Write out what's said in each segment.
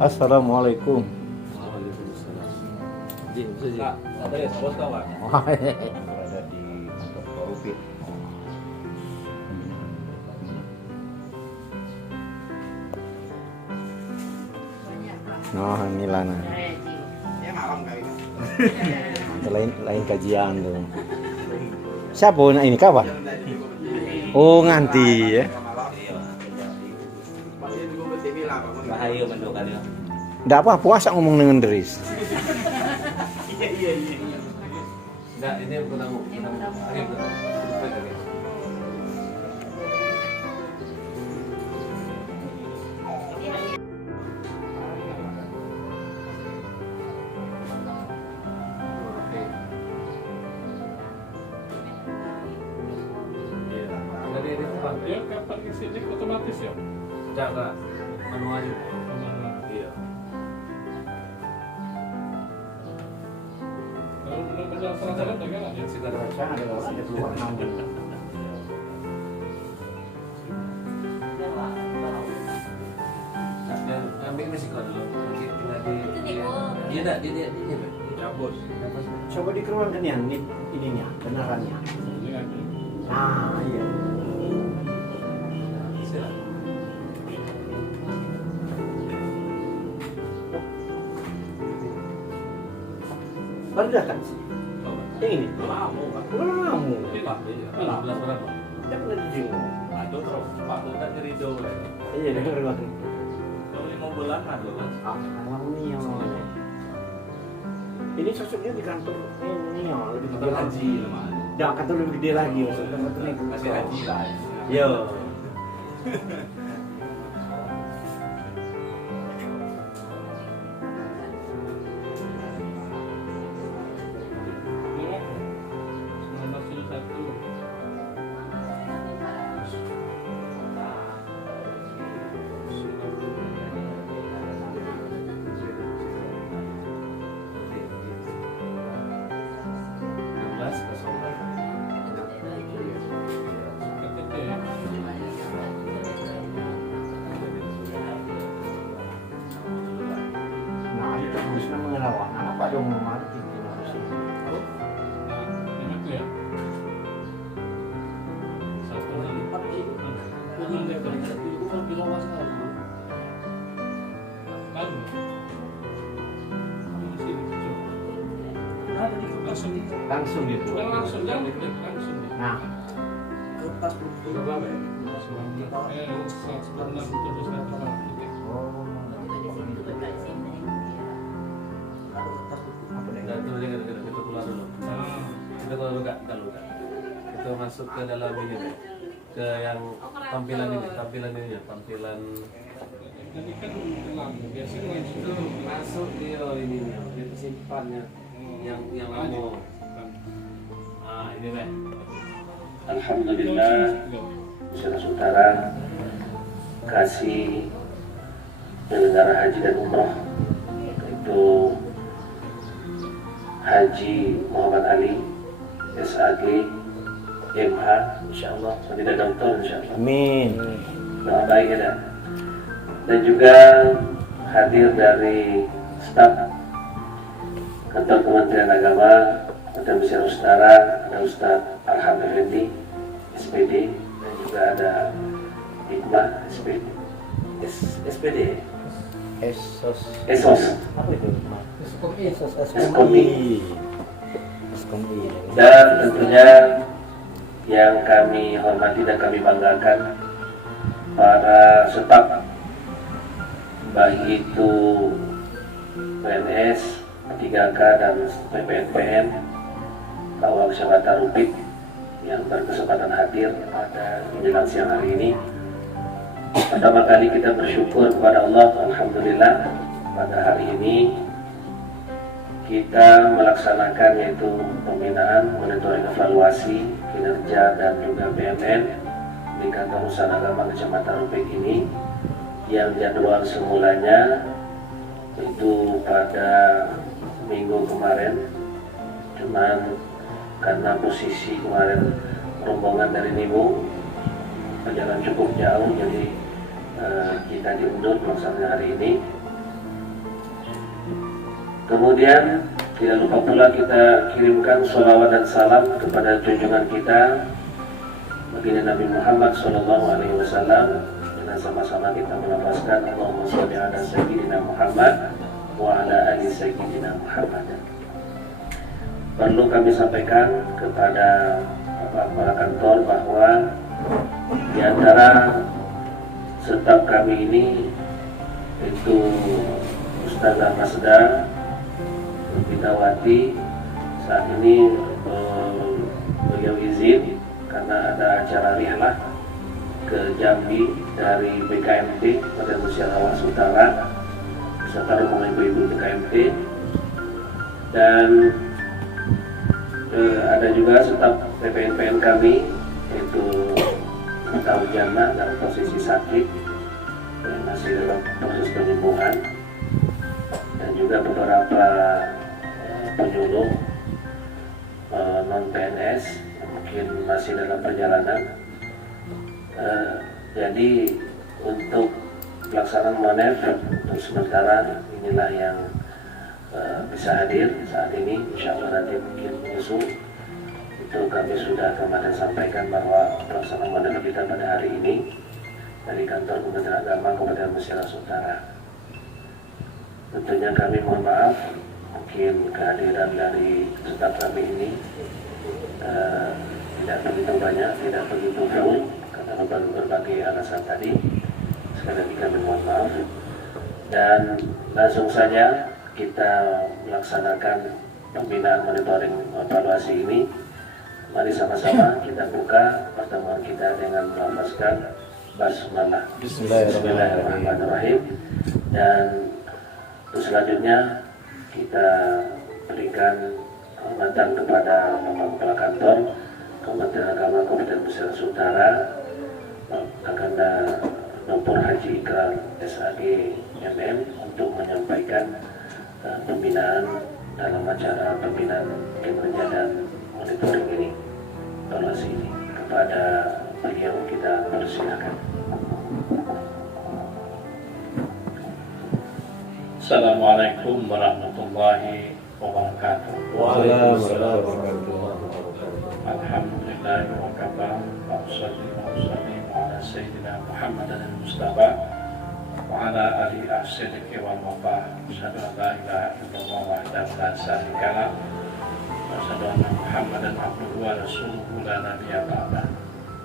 Assalamualaikum. Waalaikumsalam. Ji, bisa Ji. Kak, ada bos kau Pak? Berada di kantor Korupit. Nah, ini Lana. Ya malam kali ini. Lain kajian tuh. Siapa ini kawan? Oh, nganti ya. Bahaya mendokan ya. Nggak apa puasa ngomong dengan Deris. Iya. Enggak, ini bukan aku. Dia kapan isi ini otomatis ya? Enggak, manual. Iya. Kalau benar-benar salah-salah enggak ya? Segala macam ada keluar nama. Dan ambil risiko dulu. Kita di dia. Cabut. Coba dikeluarkan ya ininya, benarannya. Nah, iya. Baru datang sih. Yang ini. Lama, Pak. Lama. Pak, 16 berapa? Dia pernah dijenguk. Aduh, terus Pak tuh kan jadi dole. Iya, dia pernah. Kalau 5 bulan aduh kan. Ah, ini yang ini sosoknya di kantor ini ya lebih gede Kantor lagi. haji lemah. Dah kantor lebih gede lagi maksudnya kantornya Masih haji lah. Yo. Nah, itu harusnya mengelawak. Apa dong mati harusnya? Itu ya. Satu kali lipat itu. Bukan dia kan itu kan kilowatt sekali. Kan. Masih itu. Langsung gitu. Bukan langsung jangan diklik langsung. Nah, Kertas putih. Berapa ya? 196 itu 200. oh, apa deh? Nah, itu kita keluar dulu. Kita keluar dulu, Kak. Kita masuk ke dalam ini deh. Ke yang tampilan ini ya, tampilan. Jadi kan dalam biasanya Itu masuk dia ini dia simpannya yang lama. Ah, ini deh. Alhamdulillah, saudara-saudara kasih penyelenggara haji dan umroh itu Haji Muhammad Ali SAG MH insyaallah tidak dokter insyaallah. Amin. Doa baik ya. Dan juga hadir dari staf kantor Kementerian Agama, ada Misal Ustara, ada Ustaz Arham Effendi SPD, dan juga ada Hikmah SPD. SPD Esos Apa itu? Eskomi. Eskomi. Dan tentunya yang kami hormati dan kami banggakan para staf, baik itu PNS, P3K dan PPNPN, Kawal Kecamatan Rupit yang berkesempatan hadir pada menjelang siang hari ini. Pertama kali kita bersyukur kepada Allah, alhamdulillah pada hari ini kita melaksanakan yaitu pembinaan, monitoring, evaluasi kinerja dan juga BMN di Kantor Urusan Agama Kecamatan Rupit ini yang jadwal semulanya itu pada minggu kemarin, cuman karena posisi kemarin rombongan dari Nibu perjalanan cukup jauh, jadi kita diundur melaksanakan hari ini. Kemudian tidak lupa pula kita kirimkan sholawat dan salam kepada junjungan kita baginda Nabi Muhammad SAW, dengan sama-sama kita melafazkan Allahumma sholli ala sayyidina Muhammad wa ala ali sayyidina Muhammad. Perlu kami sampaikan kepada kepala kantor bahwa di antara staf kami ini itu Ustazah Masda Pitawati saat ini beliau izin karena ada acara rihlah ke Jambi dari BKMT Badan Musyawarah Utara beserta rombongan ibu-ibu BKMT, dan ada juga staf PPNPN kami yaitu Tahu Jannah dalam posisi sakit dan masih dalam proses penyembuhan, dan juga beberapa penyuluh non PNS mungkin masih dalam perjalanan. Jadi untuk pelaksanaan manef untuk sementara inilah yang bisa hadir saat ini. Insya Allah nanti mungkin menyusul. Itu kami sudah kemarin sampaikan bahwa pelaksanaan manef kita pada hari ini dari kantor Kementerian Agama Kabupaten Musyawarah Utara. Tentunya kami mohon maaf mungkin kehadiran dari staf kami ini tidak begitu banyak, tidak begitu full karena berbagai alasan tadi. Sekali lagi kami mohon maaf, dan langsung saja kita melaksanakan pembinaan monitoring evaluasi ini. Mari sama-sama kita buka pertemuan kita dengan melafazkan basmalah. Bismillahirrahmanirrahim. Dan untuk selanjutnya kita berikan hormatan kepada Bapak Kepala Kantor Kementerian Agama Kabupaten Musyawarah Utara, Kakanda Dr. Haji Ikral SAG MM, untuk menyampaikan pembinaan dalam acara pembinaan kinerja dan monitoring ini, evaluasi ini. Kepada beliau kita persilakan. Assalamualaikum warahmatullahi wabarakatuh. Waalaikumsalam warahmatullahi wabarakatuh. Alhamdulillah wa kafa wa usalli wa usallim ala sayyidina Muhammadin al-Mustafa wa ala alihi as-siddiqi wal wafa. Asyhadu an la ilaha illallah wahdahu la syarika lah wa asyhadu anna Muhammadan abduhu wa rasuluhu la nabiyya ba'dah.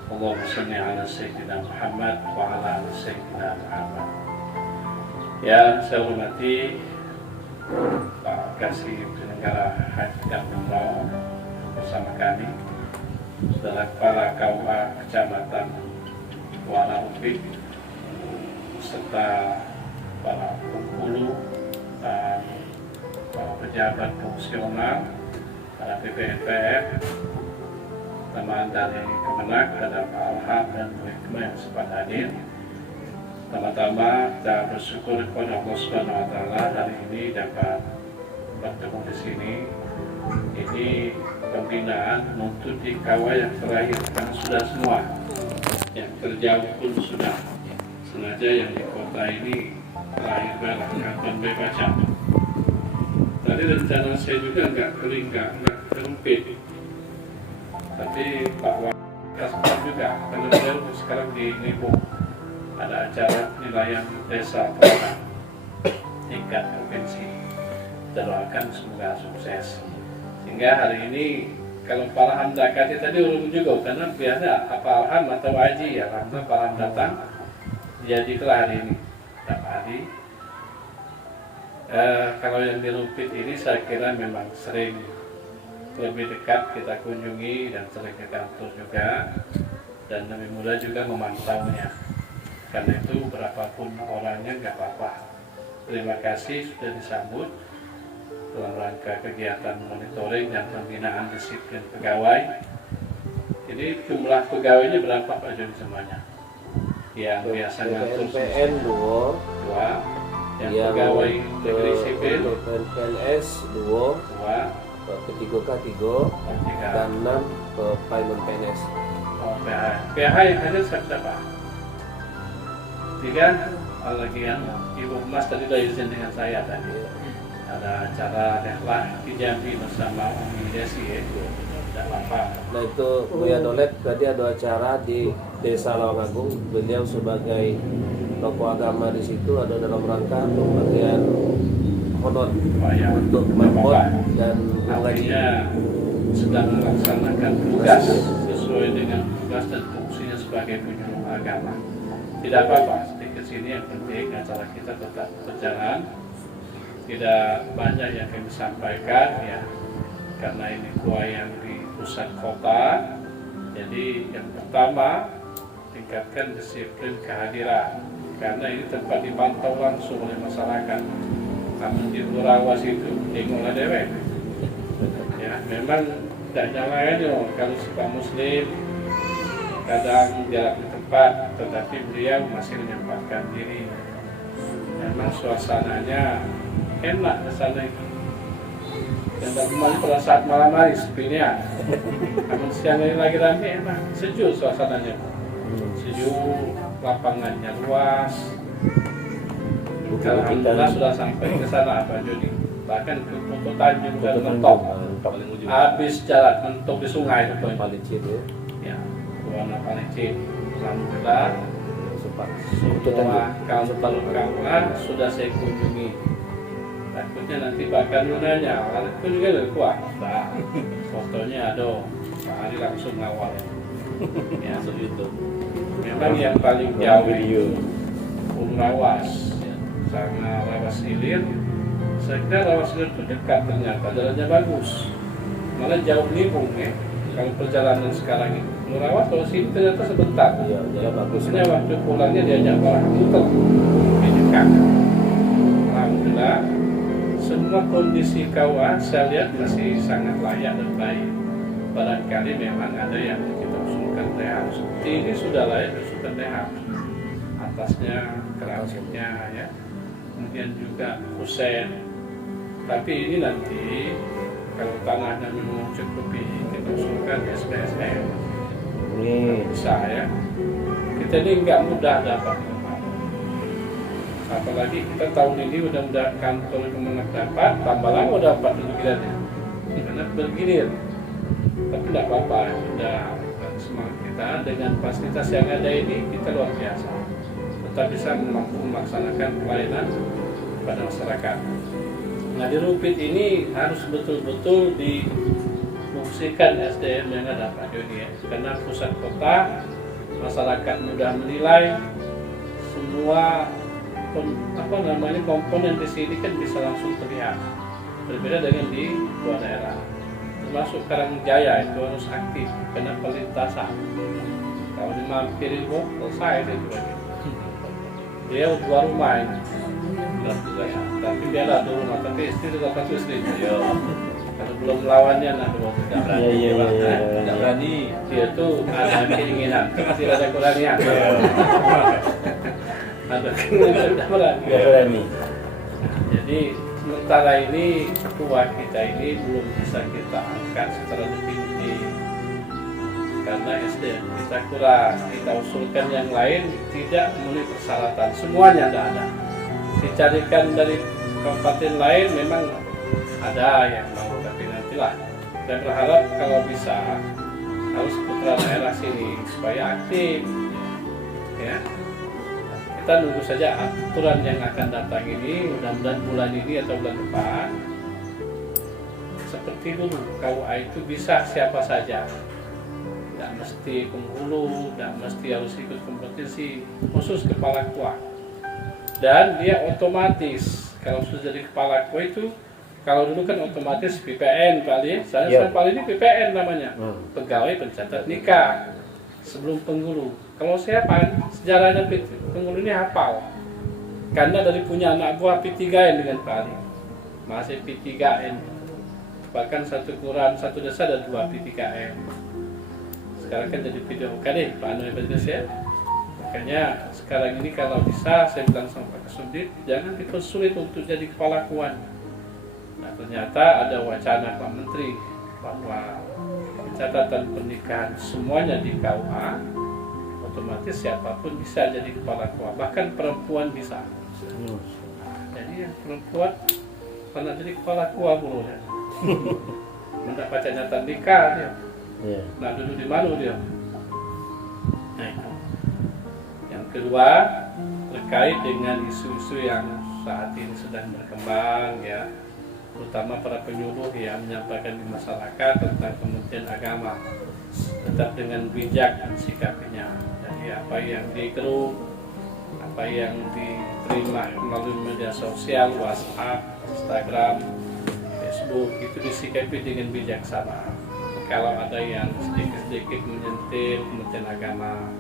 Allahumma shalli ala sayyidina Muhammad wa ala ali sayyidina Muhammad. Yang saya hormati Pak Kasih Penyelenggara Haji dan Umroh bersama kami, saudara kepala KUA Kecamatan Kuala Upik, serta para penghulu dan para pejabat fungsional, para PPNPF, teman dari Kemenak, ada Pak Alham dan Bu Hikmah yang sempat hadir. Pertama-tama kita bersyukur kepada Allah Subhanahu wa Ta'ala hari ini dapat bertemu di sini. Ini pembinaan untuk di KUA yang terakhir, karena sudah semua yang terjauh pun sudah. Sengaja yang di kota ini terakhir adalah kantor Bebaca. Tadi rencana saya juga nggak kering, nggak terumpit. Tapi Pak Wakasman juga, karena beliau sekarang di Nibu ada acara penilaian desa Kelana tingkat provinsi. Kita doakan semoga sukses. Sehingga hari ini kalau Pak Alham Dakati tadi urung juga, karena biasa apa Alham atau Haji ya, karena Pak Alham datang jadilah hari ini setiap hari. Kalau yang di Rupit ini saya kira memang sering lebih dekat kita kunjungi dan sering ke kantor juga, dan lebih mudah juga memantaunya. Karena itu berapapun orangnya nggak apa-apa. Terima kasih sudah disambut dalam rangka kegiatan monitoring dan pembinaan disiplin pegawai. Jadi jumlah pegawainya berapa Pak Joni semuanya? Yang biasanya PPN 2, yang pegawai negeri sipil PNS 2, 2, P3K 3, dan 6 payment PNS. PH yang hadir siapa? 3, lagi yang Ibu Mas tadi sudah izin dengan saya tadi. ada acara dakwah di Jambi bersama Umi Desi ya, tidak apa-apa. Nah itu Buya Dolet tadi ada acara di Desa Lawangagung. Beliau sebagai tokoh agama di situ ada dalam rangka pemberian honor untuk mempot dan mengaji. Artinya sedang melaksanakan tugas sesuai dengan tugas dan fungsinya sebagai penyuluh agama. Tidak apa-apa, sedikit sini yang penting acara kita tetap berjalan. Tidak banyak yang kami sampaikan ya, karena ini gua yang di pusat kota. Jadi yang pertama, tingkatkan disiplin kehadiran, karena ini tempat dipantau langsung oleh masyarakat. Namun di Urawas itu tengoklah dewek. Ya, memang tidak nyalain yo kalau suka Muslim kadang jarak di tempat, tetapi beliau masih menyempatkan diri. Memang suasananya enak di sana itu. Dan kembali pada saat malam hari sepinya. Namun siang ini lagi rame enak, sejuk suasananya. Sejuk, lapangannya luas. Alhamdulillah sudah sampai ke sana Pak Jody. Bahkan ke Putu Tanjung dan Mentok. Habis jalan Mentok di sungai itu Palicin ya. Ya, warna Palicin. Alhamdulillah semua kaum-kaum sudah saya kunjungi. Takutnya nanti bahkan nanya, aku juga lebih kuat. Nah, fotonya ada, Pak Ali langsung ngawal. Ya, itu. Memang yang paling jauh itu Urawas, sama Rawas Ilir. Saya kira Rawas Ilir itu dekat ternyata, jalannya bagus. Malah jauh nibung ya. Kalau perjalanan sekarang ini, Urawas kalau sini ternyata sebentar. Iya, jalan bagus. Maksudnya waktu pulangnya diajak orang muter, di dekat. Alhamdulillah. Semua kondisi KUA saya lihat masih sangat layak dan baik. Barangkali memang ada yang kita usulkan rehab. Seperti ini sudah layak usulkan rehab. Atasnya, keramiknya ya. Kemudian juga kusen. Tapi ini nanti kalau tanahnya memang cukupi, kita usulkan SPSM. Bisa ya. Kita ini nggak mudah dapat. Apalagi kita tahun ini udah kantor kemenang dapat, tambah lagi udah dapat begini, karena bergilir. Tapi tidak apa-apa, sudah semangat kita dengan fasilitas yang ada ini kita luar biasa. Tetap bisa mampu melaksanakan pelayanan pada masyarakat. Nah di Rupit ini harus betul-betul difungsikan SDM yang ada Pak Jody ya. Karena pusat kota, masyarakat mudah menilai semua komponen di sini kan bisa langsung terlihat. Berbeda dengan di luar daerah. Termasuk Karangjaya itu harus aktif karena perlintasan. Kalau dimampirin kok selesai itu lagi. Dia dua rumah ini. Ya. Tapi dia ada dua rumah, tapi istri juga satu istri. Kalau belum lawannya nah dua tidak berani. Tidak berani. Dia tuh ada keinginan, masih ada kurangnya. Ada tidak berani. Jadi sementara ini ketua kita ini belum bisa kita angkat secara definitif karena SDM kita kurang. Kita usulkan yang lain tidak memenuhi persyaratan, semuanya ada. Dicarikan dari kabupaten lain memang ada yang mau, tapi nantilah. Dan berharap kalau bisa harus putra daerah sini supaya aktif ya. Kita nunggu saja aturan yang akan datang ini, mudah-mudahan bulan ini atau bulan depan. Seperti dulu, KUA itu bisa siapa saja. Tidak mesti penghulu, tidak mesti harus ikut kompetisi, khusus kepala KUA. Dan dia otomatis, kalau sudah jadi kepala KUA itu, kalau dulu kan otomatis PPN kali, saya kali ini PPN namanya, pegawai pencatat nikah sebelum penghulu. Kalau saya sejarahnya penghulu ini hafal, karena dari punya anak buah P3N dengan Pak Ali, masih P3N, bahkan satu kelurahan satu desa ada 2 P3N. Sekarang kan jadi video deh Pak Anu ya. Makanya sekarang ini kalau bisa saya bilang sama Pak Kasubdit, jangan dipersulit untuk jadi kepala KUA. Nah ternyata ada wacana Pak Menteri bahwa pencatatan pernikahan semuanya di KUA. Otomatis siapapun bisa jadi kepala KUA, bahkan perempuan bisa. Jadi yang perempuan karena jadi kepala tua mulu ya. Mendak baca nyata nikah dia. Iya. Nah dulu di mana dia? Nah, itu. Yang kedua terkait dengan isu-isu yang saat ini sedang berkembang ya, terutama para penyuluh yang menyampaikan di masyarakat tentang Kementerian Agama, tetap dengan bijak sikapinya. Jadi apa yang dikeluh, apa yang diterima melalui media sosial, WhatsApp, Instagram, Facebook itu disikapi dengan bijaksana. Kalau ada yang sedikit-sedikit menyentil Kementerian Agama,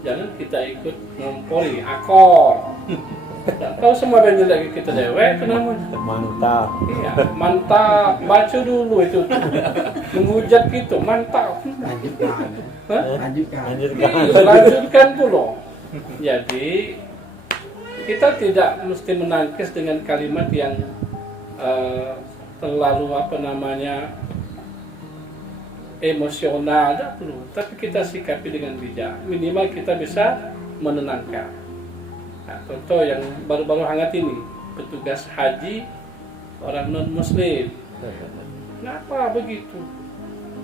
jangan kita ikut ngompori, akor. Tahu semua yang jelek kita dewek, kenapa? Mantap. Iya, mantap. Baca dulu itu. Menghujat gitu, mantap. Lanjutkan. Hah? Lanjutkan. Iya, lanjutkan dulu. Jadi kita tidak mesti menangkis dengan kalimat yang terlalu emosional, tidak perlu. Tapi kita sikapi dengan bijak. Minimal kita bisa menenangkan. Nah, contoh yang baru-baru hangat ini, petugas haji orang non-muslim. Kenapa begitu?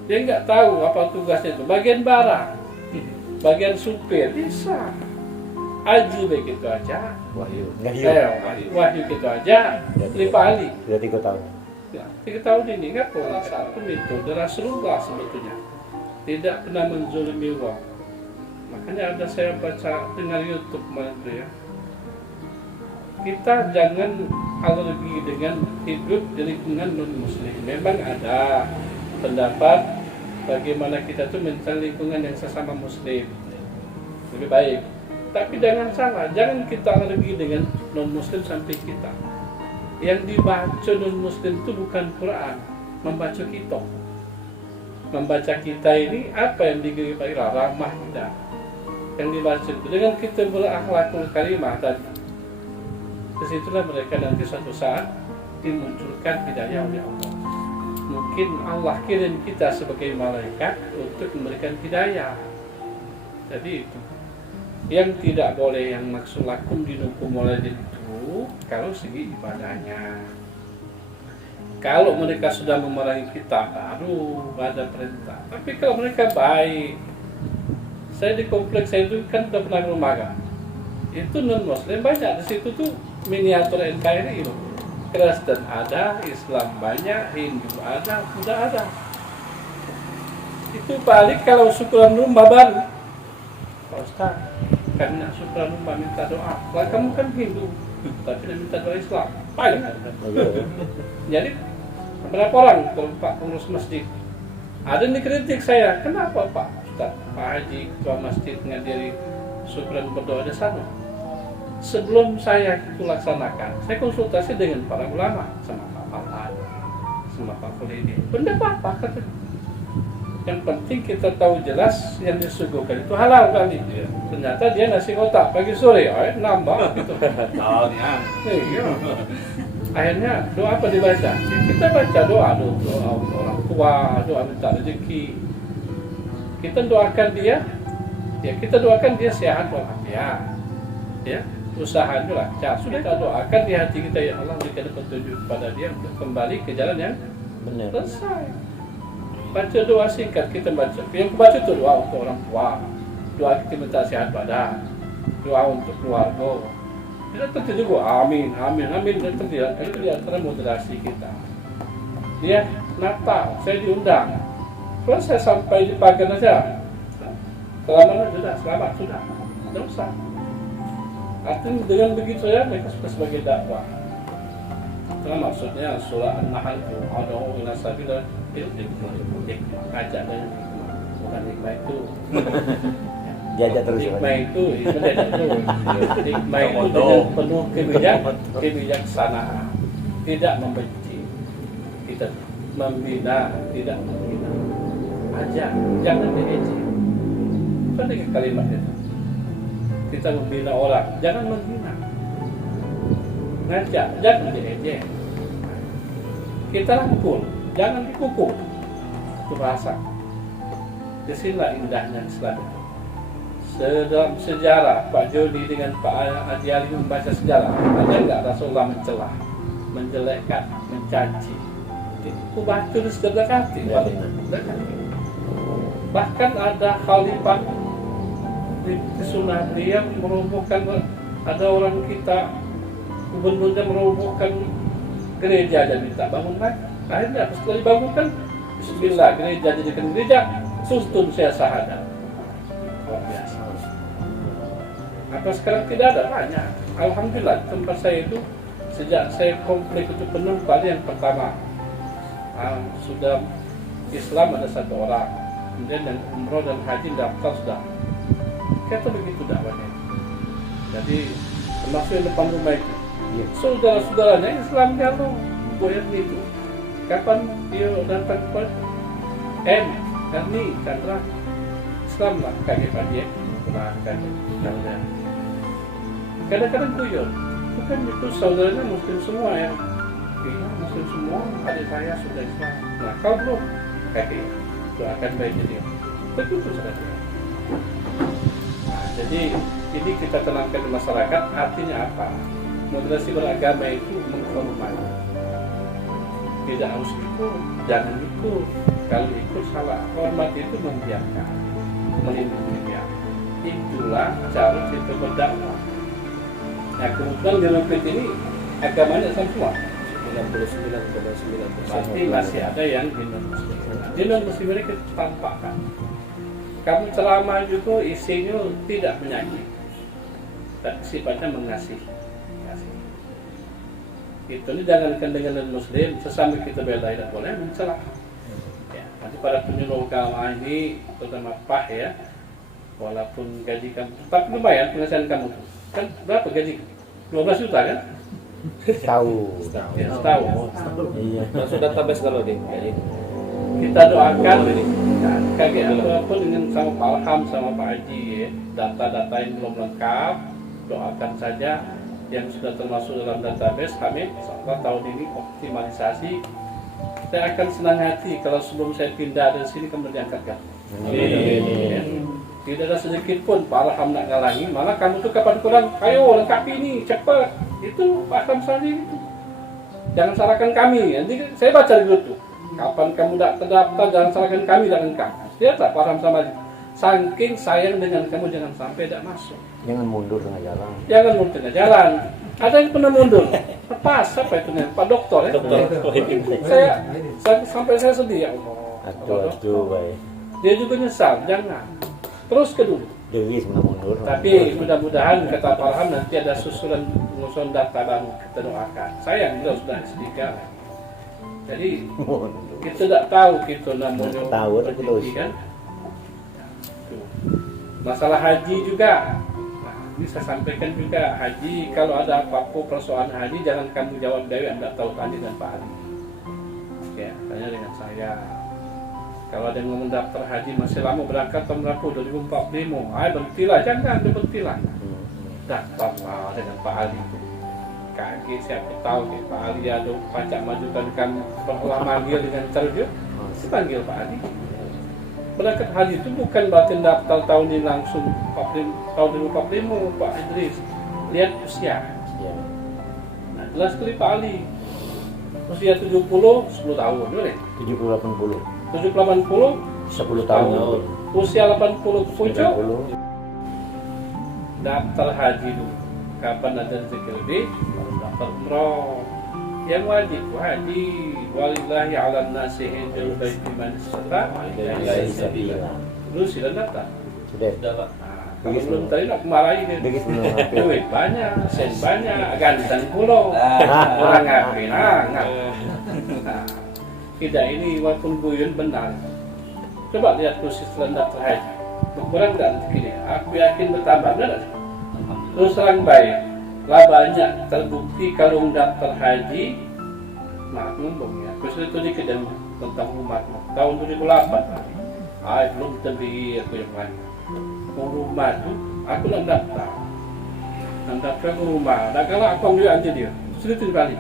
Dia nggak tahu apa tugasnya itu. Bagian barang, bagian supir bisa. Haji begitu aja. Wahyu. Wahyu gitu aja. Lipali. Sudah 3 tahun. Ya, 3 tahun ini nggak pernah satu itu dari Rasulullah sebetulnya tidak pernah menzolimi orang. Makanya ada saya baca dengar YouTube malam itu ya. Kita jangan alergi dengan hidup di lingkungan non-muslim. Memang ada pendapat bagaimana kita tuh mencari lingkungan yang sesama muslim lebih baik. Tapi jangan salah, jangan kita alergi dengan non-muslim sampai kita. Yang dibaca non-muslim itu bukan Quran, membaca kita. Membaca kita ini apa yang digerai ramah kita. Yang dibaca itu dengan kita berakhlakul karimah tadi. Disitulah mereka nanti suatu saat dimunculkan hidayah oleh Allah. Mungkin Allah kirim kita sebagai malaikat untuk memberikan hidayah. Jadi itu yang tidak boleh, yang maksud lakum dinukum oleh itu kalau segi ibadahnya. Kalau mereka sudah memarahi kita baru ada perintah. Tapi kalau mereka baik, saya di kompleks saya itu kan udah pernah rumah itu non muslim banyak di situ tuh. Miniatur NKRI loh. Kristen ada, Islam banyak, Hindu ada, Buddha ada. Itu balik kalau syukuran rumah baru. Pak Ustaz, karena syukuran rumah minta doa. Lah kamu kan Hindu, tapi minta doa Islam. Baik. Jadi berapa orang kalau Pak pengurus masjid? Ada yang dikritik saya, kenapa Pak Ustaz, Pak Haji ketua masjid ngadiri syukuran berdoa di sana? Sebelum saya itu laksanakan, saya konsultasi dengan para ulama, sama Pak Farhan, sama Pak Khulidi. Benda apa kata? Yang penting kita tahu jelas yang disuguhkan itu halal kali. Ya. Ternyata dia nasi kotak pagi sore, nambah gitu. Soalnya. Iya. Akhirnya doa apa dibaca? Kita baca doa orang tua, doa minta rezeki. Kita doakan dia, ya kita doakan dia sehat walafiat, ya. Usaha itu lancar. Sudah kita doakan di hati kita, ya Allah berikan petunjuk kepada dia untuk kembali ke jalan yang Benar. selesai. Baca doa singkat kita baca. Yang baca itu doa untuk orang tua, doa kita minta sehat badan, doa untuk keluarga. Tidak tentu juga amin, amin, amin. Itu di antara moderasi kita. Dia Natal, saya diundang. Kalau saya sampai di pagar saja, selamat sudah, selamat sudah, tidak usah. Artinya dengan begitu ya mereka sudah sebagai dakwah. Itu maksudnya surah An-Nahl itu ada ila sabila hikmah, ajak dan bukan hikmah itu. Jajak terus. Hikmah itu hikmah itu dengan penuh kebijaksanaan, tidak membenci, tidak membina, tidak menghina. Ajak, jangan diejek. Penting kalimat itu. Kita membina orang, jangan menghina. Ngajak, jangan diejek. Kita rangkul, jangan dipukul. Itu bahasa. Disinilah indahnya Islam itu. Dalam sejarah Pak Joni dengan Pak Adi Ali membaca sejarah, ada nggak Rasulullah mencela, menjelekkan, caci, ku batu disederhati. Bahkan ada khalifah di Sunnah dia merobohkan, ada orang kita gubernurnya merobohkan gereja dan minta bangun lagi. Akhirnya setelah dibangunkan, bismillah gereja jadikan gereja, sustun saya syahadat. Luar biasa. Apa sekarang tidak ada? Banyak. Alhamdulillah tempat saya itu sejak saya komplek itu penuh pada yang pertama sudah Islam ada 1 orang, kemudian yang umroh dan haji daftar sudah. Kata begitu dakwahnya. Jadi termasuk yang depan rumah itu. Saudara-saudaranya Islam kalau goyang itu. Kapan dia datang ke Karni, Chandra, Islam lah, kaget dia, kaget. Kadang-kadang guyon, bukan itu saudaranya Muslim semua ya. Iya, Muslim semua, adik saya sudah Islam. Nah, kau belum, kaget, doakan baiknya dia. Begitu saja. Nah, jadi ini kita tenangkan di masyarakat, artinya apa? Moderasi beragama itu menghormati. Tidak harus ikut, jangan ikut. Kalau ikut salah, hormat itu membiarkan, melindungi dia. Itulah cara kita berdakwah. Nah, kemudian di Lempit ini agamanya semua 99,9%. Berarti masih ada yang di non-muslim. Di non-muslim ini kita tampakkan. Kamu ceramah juga isinya tidak menyakiti, tapi sifatnya mengasihi. Itu ini jangankan dengan non-muslim, sesama kita bela tidak boleh mencela. Ya, nanti pada penyuluh agama ini terutama PAH ya, walaupun gaji kamu tetap lumayan penghasilan kamu tuh. Kan berapa gaji? 12 juta kan? Setahun. Ya, setahun. Iya. Masuk database kalau di kayak ini. Kita doakan ini kaget apa dengan sama Pak Alham sama Pak Haji ya. Data-data yang belum lengkap, doakan saja yang sudah termasuk dalam database kami. Insyaallah tahun ini optimalisasi. Saya akan senang hati kalau sebelum saya pindah dari sini kemudian diangkatkan. Ya. Tidak ada sedikit pun Pak Alham nak ngalangi, malah kamu tuh kapan kurang, ayo lengkapi ini, cepat. Itu Pak Alham sendiri itu. Jangan salahkan kami. Nanti saya baca dulu tuh. Kapan kamu tak terdaftar, jangan salahkan kami dan engkau. Lihat tak Pak Alham sama saking sayang dengan kamu, jangan sampai tidak masuk. Jangan mundur tengah jalan. Jangan mundur tengah jalan. Ada yang pernah mundur. Pas apa itu nih? Pak Dokter ya. Saya sampai saya sedih ya Allah. Aduh, baik. Dia juga nyesal, jangan. Terus ke dulu. Dewi sebenarnya mundur. Tapi mudah-mudahan kata Pak Alham nanti ada susulan pengusulan data baru kita doakan. Sayang beliau sudah S3. Jadi kita tidak tahu kita namanya tahu kan. Masalah haji juga. Nah, ini saya sampaikan juga haji kalau ada apa-apa persoalan haji jangan kamu jawab dari Anda tahu tanya dengan Pak Ali. Ya, tanya dengan saya. Kalau ada yang mau mendaftar haji masih lama berangkat tahun berapa 2045, berhentilah, jangan berhentilah. Daftar dengan Pak Ali itu. Kaget siapa tahu nih Pak Ali ada pajak majukan kamu bahwa manggil dengan cerdik, dipanggil Pak Ali. Berangkat haji itu bukan berarti daftar tahun ini langsung tahun 2045 Pak Idris. Lihat usia. Nah, jelas sekali Pak Ali. Usia 70, 10 tahun, boleh? 70-80. 780 10 tahun. Usia 87 daftar haji dulu. Kapan ada rezeki lebih baru daftar umroh. Yang wajib haji walillahi 'alan nasi hajjul baiti man istata' ilaihi sabila. Lu sudah daftar? Sudah Pak. Kalau belum tadi nak marahin dia. Duit banyak, sen banyak, ganteng pulau. Orang ngapain? Tidak ini walaupun guyon benar. Coba lihat kursi setelah daftar haji. Berkurang tidak rezeki ini? Aku yakin bertambah, benar? Terus terang baik. Lah banyak terbukti kalau daftar haji, maaf ngomong ya. Kursi itu dikit dan tentang rumah tahun 2008. Belum terbi aku yang lain. Rumah itu aku nak daftar. Daftar ke rumah. Nah kalau aku ambil aja dia, sudah 7 kali.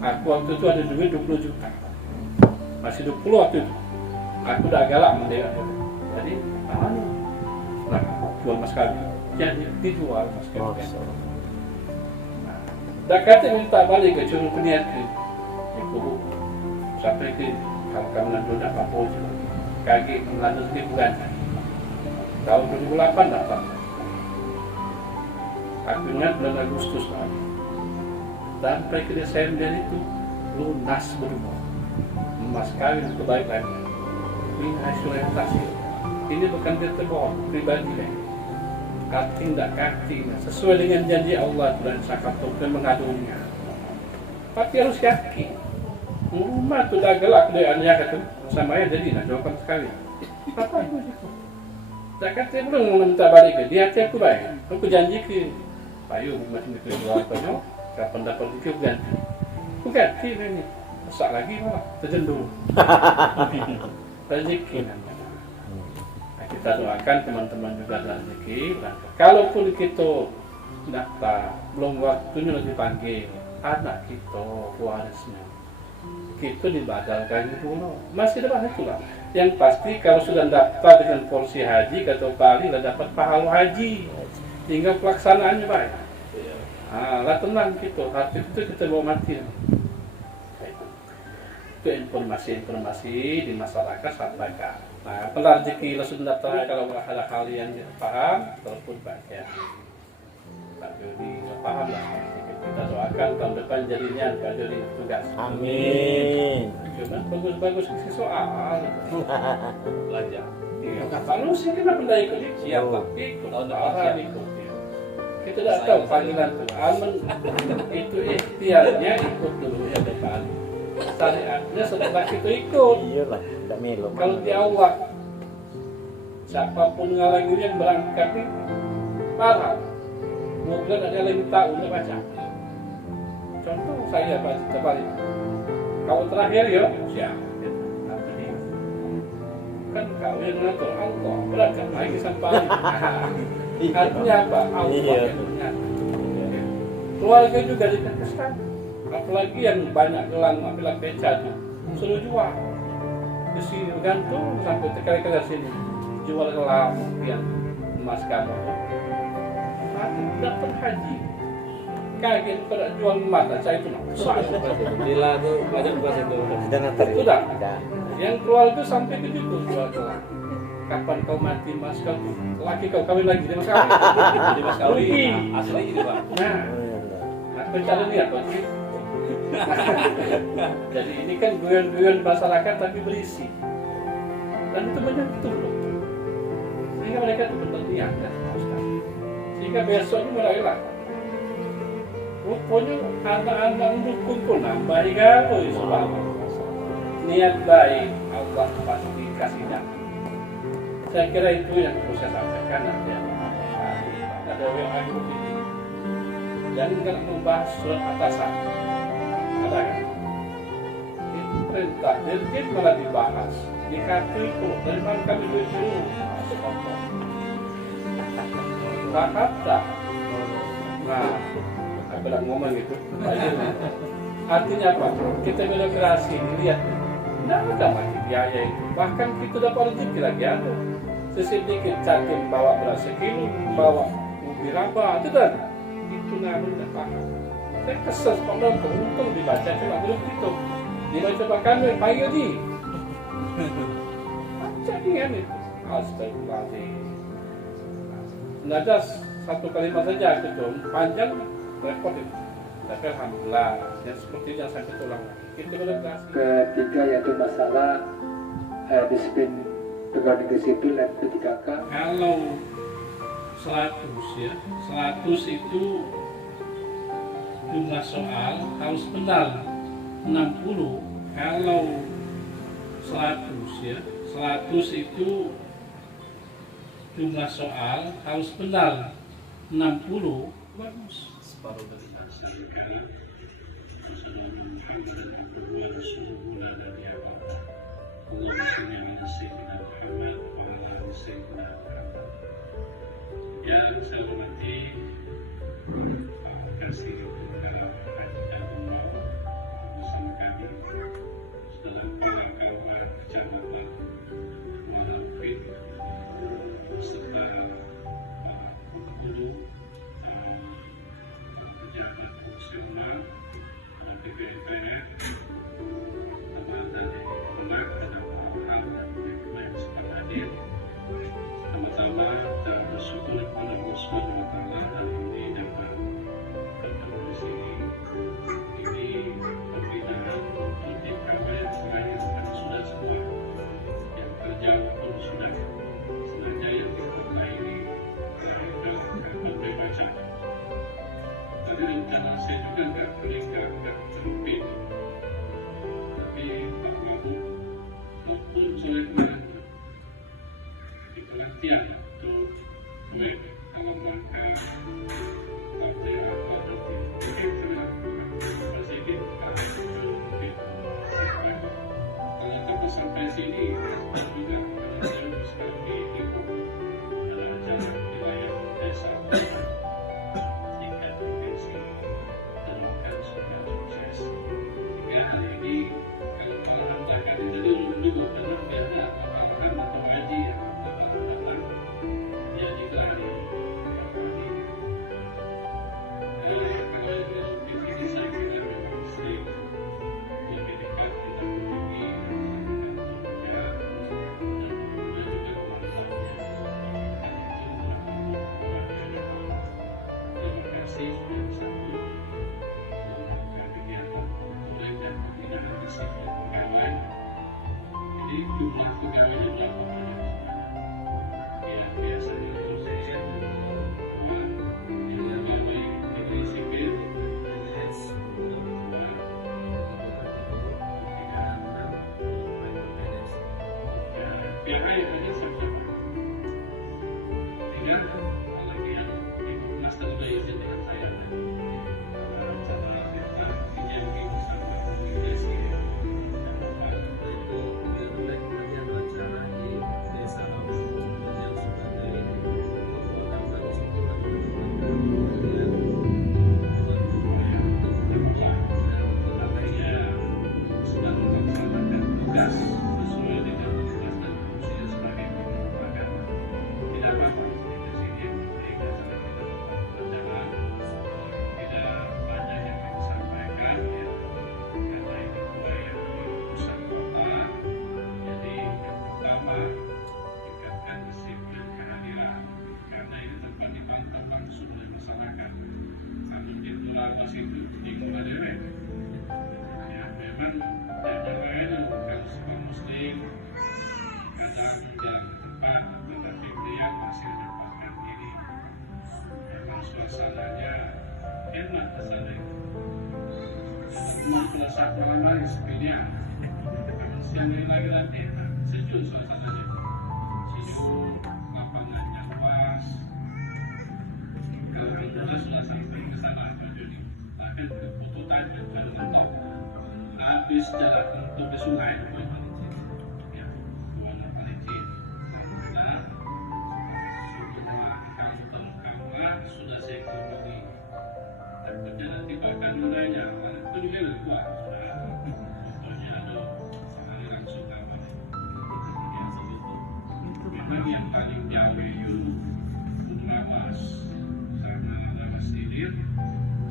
Aku waktu itu ada duit 20 juta. Masih 20 waktu itu. Aku udah galak mendekat. Jadi, nah, jual mas kali. Jadi dijual mas kali. Nah, dah kata minta balik ke curug peniat ke. sampai ke kalau nanti udah Papua kaki melanjut ke bulan tahun 2008 dapat. Aku ingat bulan Agustus Pak. Sampai ke Desember itu lunas berumur, emas kawin kebaikannya. Ini hasil orientasi. Ini bukan terbohong pribadi ya. Kating tak kating sesuai dengan janji Allah dan sakatuk dan mengadunya. Tapi harus yakin. Rumah tu dah gelap dia anya kata sama ya jadi nak jawapan sekali. Apa aku itu? Tak kata belum minta balik ke dia hati aku baik. Aku janji ke payu macam itu jual apa kapan dapat ke ganti. Aku ganti ni. Masak lagi malah terjendur. Rezeki namanya. Kita doakan teman-teman juga rezeki. Kalaupun kita daftar belum waktunya lagi panggil anak kita warisnya, kita dibadalkan dulu. Masih ada banyak lah. Yang pasti kalau sudah daftar dengan porsi haji kata Bali lah dapat pahala haji. Tinggal pelaksanaannya baik. Lah tenang kita, hati itu kita bawa mati. Itu informasi di masyarakat sampaikan. Nah, kalau rezeki lo sudah daftar kalau ada hal yang paham, telepon baca. Tapi di paham lah. Kita doakan tahun depan jadinya jadi tugas. Amin. Bagus-bagus isi soal. Belajar. Kalau sih kita pernah ikut siap tapi ikut orang ikut. Kita tidak tahu panggilan Tuhan itu ikhtiarnya ikut dulu ya depan. Syariatnya setelah kita ikut. Iyalah, tidak melo. Kalau di Allah, siapapun ngalangi yang berangkat ini paham. Mungkin ada yang tahu dia baca. Contoh saya baca balik. Kalau terakhir ya, siap. Kan kau yang ngatur Allah berangkat lagi sampai. Artinya apa? Allah yang mengatur. Keluarga juga dikasihkan. Apalagi yang banyak gelang ambil beca tu, suruh jual. Di sini gantung sampai tekal-tekal sini, jual gelang yang emas kamu. Nanti dapat haji. Kaget pada jual emas, saya itu nak. Bila tu banyak bahasa itu. Jangan tarik. Sudah. Yang keluarga sampai ke situ jual gelang. Kapan kau mati mas kau? Laki kau kawin lagi dia mas kawin. Jadi mas kawin, asli gitu Pak. Nah, pencari niat Pak. Jadi ini kan guyon-guyon masyarakat tapi berisi. Dan itu banyak betul loh. Sehingga mereka itu betul niat kan. Sehingga besoknya mulai lah. Rupanya anak-anak mendukung pun nambah gaul Islam. Niat baik Allah pasti kasihnya. Saya kira itu yang perlu saya sampaikan nanti ada WA grup ini. Jangan kalau membahas surat atasan. Ada kan? Itu perintah, jadi malah dibahas. Dikata itu, dari mana kami duit dulu? Tak kata. Nah, aku nak ngomong gitu. Artinya apa? Kita birokrasi, lihat. Tidak ada mati biaya itu. Bahkan kita dapat rezeki lagi ada. Sesedikit cakim bawa beras sekilo, bawa ubi raba, itu kan? Itu namun tidak paham. Saya kesel kalau untung dibaca cuma belum itu. Dibaca bahkan pagi ni. Baca dengan itu. Astagfirullahaladzim. Tidak ada satu kalimat saja itu panjang repot itu. Tapi alhamdulillah yang seperti yang saya tulang. Kita berkasi. Ketiga yaitu masalah disiplin pegawai negeri sipil dan P3K. Kalau 100 ya, 100 itu jumlah soal harus benar 60. Kalau 100 ya, 100 itu jumlah soal harus benar 60. Bagus. Separuh dari yang saya hormati kasih dalam bersama kami dalam kawan-kawan kecamatan Muhammad beserta guru pejabat fungsional DPR, ada rencana saya juga nggak terbit, tapi Pak Prabowo maupun soleh kemarin di pengertian untuk baik dalam rangka partai apa nanti presiden kalau kita sampai sini juga karena saya sekali itu ada acara wilayah desa tingkat provinsi terungkap sudah sukses. Hingga hari ini kalau kalangan belakang itu tadi juga karena biasa kalangan atau haji yang datang dia dikelari. Kalau ini saya kira mesti lebih dekat dengan ini jadi jumlah pegawainya berapa banyak? Ya biasanya itu saya pegawai negeri sipil PHI banyak siapa? 3 lagi yang master juga izin dengan saya setelah kita dijanji bersama komunikasi sedang melaksanakan tugas sesuai dengan tugas dan fungsinya sebagai pemimpin agama. Tidak apa-apa di sini mereka sedang berjalan, tidak banyak yang disampaikan ya, karena ini wilayah di pusat kota. Jadi yang pertama tingkatkan disiplin kehadiran, karena ini tempat dipantau langsung oleh masyarakat. Namun di Lawas itu dimulai dewek. Ya memang tidak lain kalau seorang muslim kadang jalan ke tempat tetapi beliau masih menempatkan diri. Memang suasananya enak di sana itu. Rumah terasa malam sepinya. Namun siang lagi latih sejuk suasananya. Sejuk, lapangannya luas. Kalau kita sudah sampai ke sana Pak Joni, akan foto tanya jalan mentok. Habis jalan untuk ke sungai, ya, warna palicin. Nah, setelah kamu sudah saya kembali. Takutnya nanti bahkan mulainya, itu dia lupa. Contohnya ada aliran Sukama. Ya, memang yang paling jauh itu Lawas sama Lawas Hilir.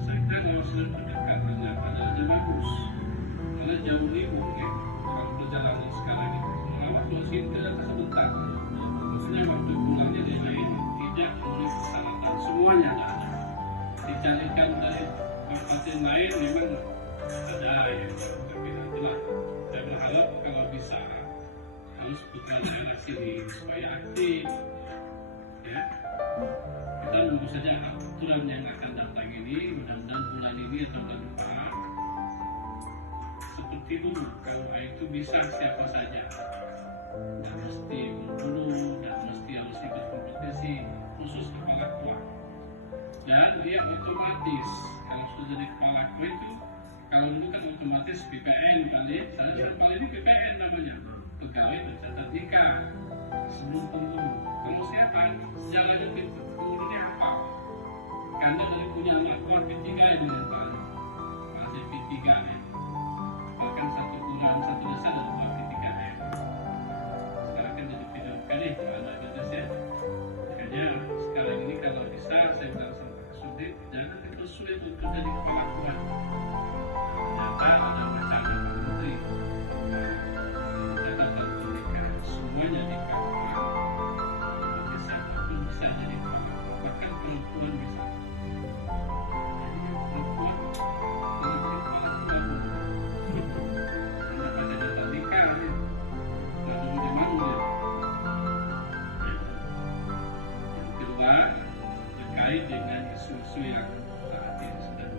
Saya kira Lawas dan pendekatannya padanya bagus. Karena jauh libur ya, kalau perjalanan sekarang ini melawat dua sini tidak sebentar. Maksudnya waktu pulangnya di lain tidak memenuhi persyaratan semuanya ada. Dicarikan dari kabupaten lain memang ada ya, tapi nantilah. Saya berharap kalau bisa harus putra daerah sini supaya aktif. Ya, kita nunggu saja aturan yang akan datang ini, mudah-mudahan bulan ini atau bulan depan. Seperti dulu, kalau itu bisa siapa saja, tidak mesti dulu, tidak mesti harus ikut kompetisi khusus kepala keluar. Dan dia otomatis kalau sudah jadi kepala keluar itu, kalau dulu kan otomatis PPN kali, saya paling ini PPN namanya, pegawai pencatat nikah sebelum pengurus. Kalau siapa sejalannya pengurusnya apa? Karena dari punya lapor P3 ini kan, masih P3 ya. Bahkan satu bulan satu desa ada 2 P3M. Sekarang kan jadi video kali anak desa. Makanya sekarang ini kalau bisa saya bilang sama Sulit, jangan dipersulit untuk jadi kepala keluar. Ternyata ada wacana menteri catatan pernikahan semuanya di kantor. Bagi siapapun bisa jadi kepala keluar, bahkan perempuan bisa. Jadi perempuan kalau jadi kepala keluar. Terkait dengan isu-isu yang saat ini sedang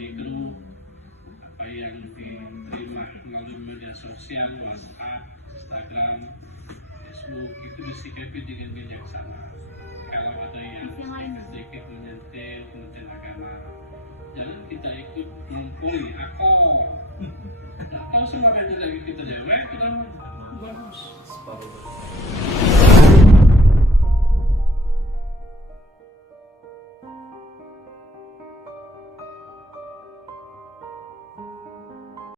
di grup, apa yang diterima melalui media sosial, WhatsApp, Instagram, Facebook, itu disikapi dengan bijaksana. Kalau ada yang sedikit menyentil Kementerian Agama, jangan kita ikut mengumpuli kau sebagai lagi kita dewek, itu kan bagus.